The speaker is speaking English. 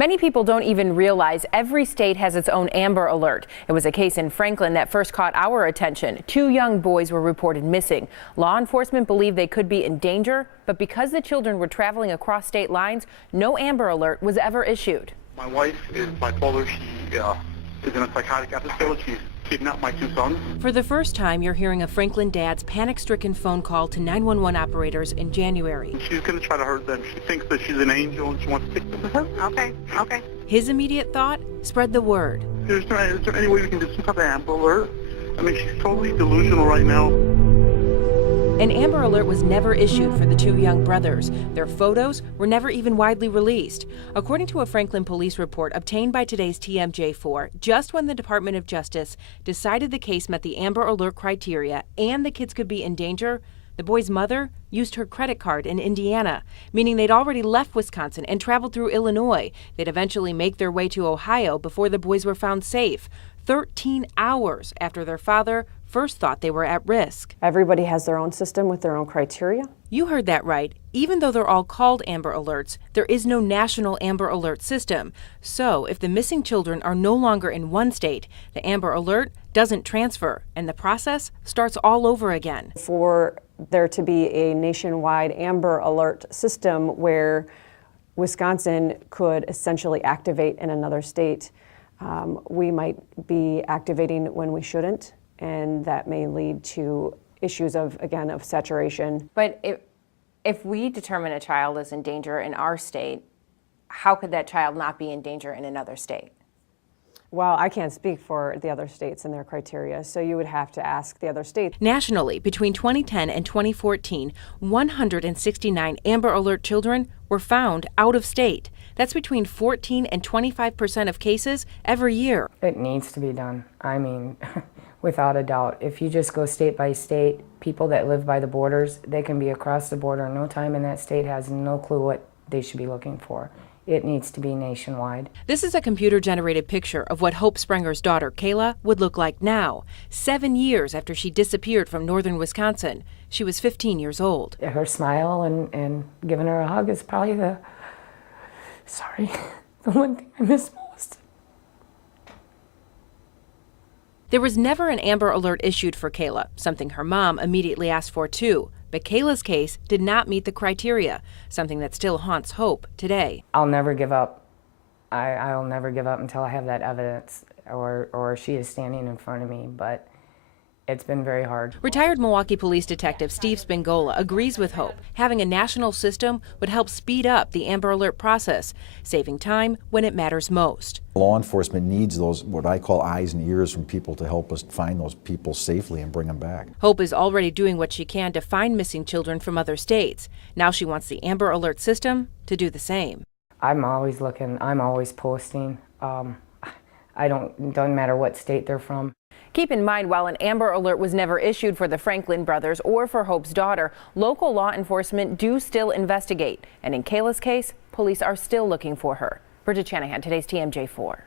Many people don't even realize every state has its own Amber Alert. It was a case in Franklin that first caught our attention. 2 young boys were reported missing. Law enforcement believe they could be in danger, but because the children were traveling across state lines, no Amber Alert was ever issued. My wife is bipolar. She is in a psychotic episode. She's kidnapped my 2 sons. For the first time, you're hearing a Franklin dad's panic-stricken phone call to 911 operators in January. She's going to try to hurt them. She thinks that she's an angel and she wants to stick them with her. Okay. His immediate thought? Spread the word. Is there any way we can do some type of Amber Alert? I mean, she's totally delusional right now. An Amber Alert was never issued for the 2 young brothers. Their photos were never even widely released. According to a Franklin police report obtained by today's TMJ4, just when the Department of Justice decided the case met the Amber Alert criteria and the kids could be in danger, the boy's mother used her credit card in Indiana, meaning they'd already left Wisconsin and traveled through Illinois. They'd eventually make their way to Ohio before the boys were found safe, 13 hours after their father first thought they were at risk. Everybody has their own system with their own criteria. You heard that right. Even though they're all called Amber Alerts, there is no national Amber Alert system. So if the missing children are no longer in one state, the Amber Alert doesn't transfer, and the process starts all over again. For there to be a nationwide Amber Alert system where Wisconsin could essentially activate in another state, we might be activating when we shouldn't, and that may lead to issues of saturation. But if we determine a child is in danger in our state, how could that child not be in danger in another state? Well, I can't speak for the other states and their criteria, so you would have to ask the other states. Nationally, between 2010 and 2014, 169 Amber Alert children were found out of state. That's between 14 and 25% of cases every year. It needs to be done. I mean, without a doubt. If you just go state by state, people that live by the borders, they can be across the border in no time, and that state has no clue what they should be looking for. It needs to be nationwide. This is a computer-generated picture of what Hope Sprenger's daughter, Kayla, would look like now, 7 years after she disappeared from northern Wisconsin. She was 15 years old. Her smile and giving her a hug is probably the one thing I miss most. There was never an Amber Alert issued for Kayla, something her mom immediately asked for too. But Kayla's case did not meet the criteria, something that still haunts Hope today. I'll never give up. I'll never give up until I have that evidence or she is standing in front of me, but it's been very hard. Retired Milwaukee Police Detective Steve Spingola agrees with Hope. Having a national system would help speed up the Amber Alert process, saving time when it matters most. Law enforcement needs those, what I call eyes and ears from people to help us find those people safely and bring them back. Hope is already doing what she can to find missing children from other states. Now she wants the Amber Alert system to do the same. I'm always looking, I'm always posting. Doesn't matter what state they're from. Keep in mind, while an Amber Alert was never issued for the Franklin brothers or for Hope's daughter, local law enforcement do still investigate. And in Kayla's case, police are still looking for her. Bridget Shanahan, today's TMJ4.